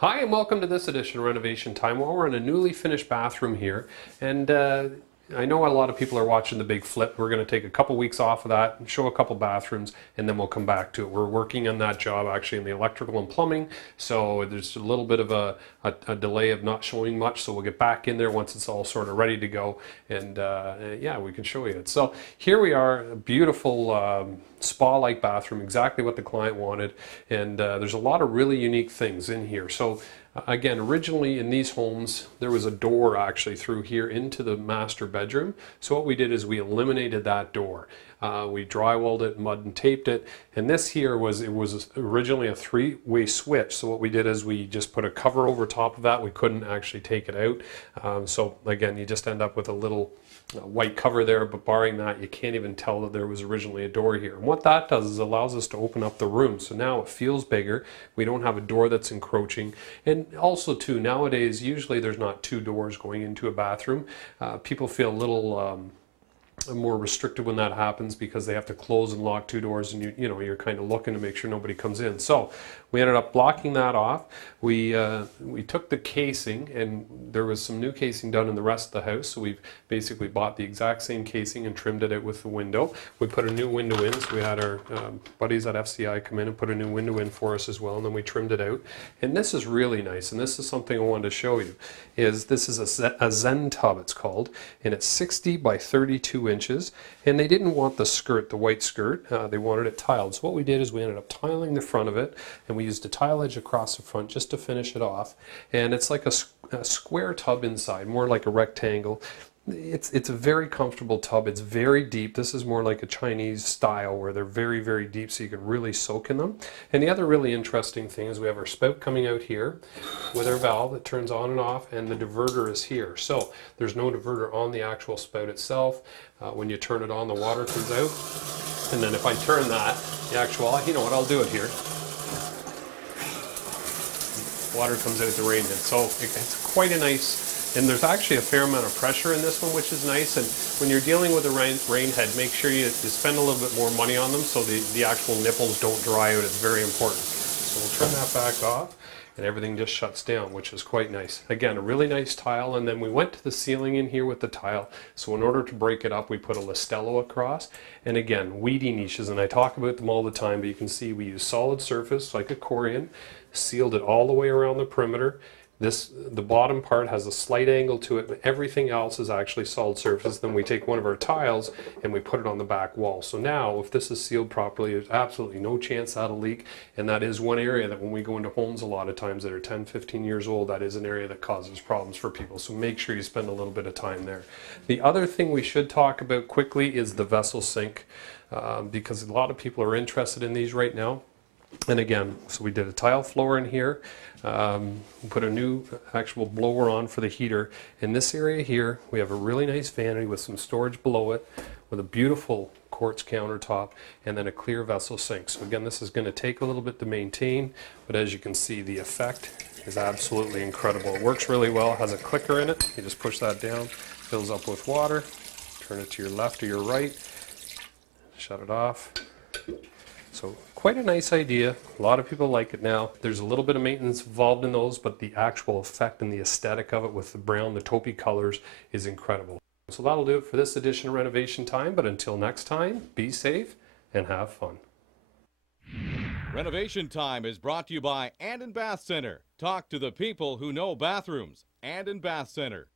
Hi and welcome to this edition of Renovation Time. Well, we're in a newly finished bathroom here, and I know a lot of people are watching the big flip. We're going to take a couple weeks off of that and show a couple bathrooms, and then we'll come back to it. We're working on that job actually in the electrical and plumbing, so there's a little bit of a delay of not showing much, so we'll get back in there once it's all sort of ready to go, and yeah, we can show you it. So here we are, a beautiful spa-like bathroom, exactly what the client wanted, and there's a lot of really unique things in here. So again, originally in these homes there was a door actually through here into the master bedroom. So what we did is we eliminated that door. We drywalled it, mud and taped it, and this here was originally a three-way switch. So what we did is we just put a cover over top of that. We couldn't actually take it out, so again you just end up with a little white cover there, but barring that you can't even tell that there was originally a door here. And what that does is allows us to open up the room, so now it feels bigger. We don't have a door that's encroaching, and also too, nowadays usually there's not two doors going into a bathroom. People feel a little more restricted when that happens because they have to close and lock two doors, and you're kind of looking to make sure nobody comes in. So we ended up blocking that off. We took the casing, and there was some new casing done in the rest of the house, so we've basically bought the exact same casing and trimmed it out with the window. We put a new window in, so we had our buddies at FCI come in and put a new window in for us as well, and then we trimmed it out. And this is really nice, and this is something I wanted to show you. This is a Zen tub, it's called, and it's 60 by 32 inches, and they didn't want the skirt, the white skirt, they wanted it tiled. So what we did is we ended up tiling the front of it, and we used a tile edge across the front just to finish it off. And it's like a square tub inside, more like a rectangle. It's a very comfortable tub. It's very deep. This is more like a Chinese style where they're very, very deep, so you can really soak in them. And the other really interesting thing is we have our spout coming out here with our valve that turns on and off, and the diverter is here. So there's no diverter on the actual spout itself. When you turn it on, the water comes out. And then if I turn that, the actual, you know what, I'll do it here. Water comes out the rain head. So it's quite a nice, and there's actually a fair amount of pressure in this one, which is nice. And when you're dealing with a rain head, make sure you spend a little bit more money on them so the actual nipples don't dry out. It's very important. So we'll turn that back off, and everything just shuts down, which is quite nice. Again, a really nice tile, and then we went to the ceiling in here with the tile. So in order to break it up, we put a Listello across, and again, weedy niches, and I talk about them all the time, but you can see we use solid surface like a Corian, sealed it all the way around the perimeter. The bottom part has a slight angle to it, but everything else is actually solid surface. Then we take one of our tiles and we put it on the back wall. So now if this is sealed properly, there's absolutely no chance that'll leak. And that is one area that when we go into homes a lot of times that are 10, 15 years old, that is an area that causes problems for people. So make sure you spend a little bit of time there. The other thing we should talk about quickly is the vessel sink, because a lot of people are interested in these right now. And again, so we did a tile floor in here, put a new actual blower on for the heater. In this area here, we have a really nice vanity with some storage below it, with a beautiful quartz countertop, and then a clear vessel sink. So again, this is going to take a little bit to maintain, but as you can see, the effect is absolutely incredible. It works really well. It has a clicker in it. You just push that down, fills up with water, turn it to your left or your right, shut it off. So quite a nice idea. A lot of people like it now. There's a little bit of maintenance involved in those, but the actual effect and the aesthetic of it with the brown, the taupey colors is incredible. So that'll do it for this edition of Renovation Time, but until next time, be safe and have fun. Renovation Time is brought to you by Anden Bath Center. Talk to the people who know bathrooms. Anden Bath Center.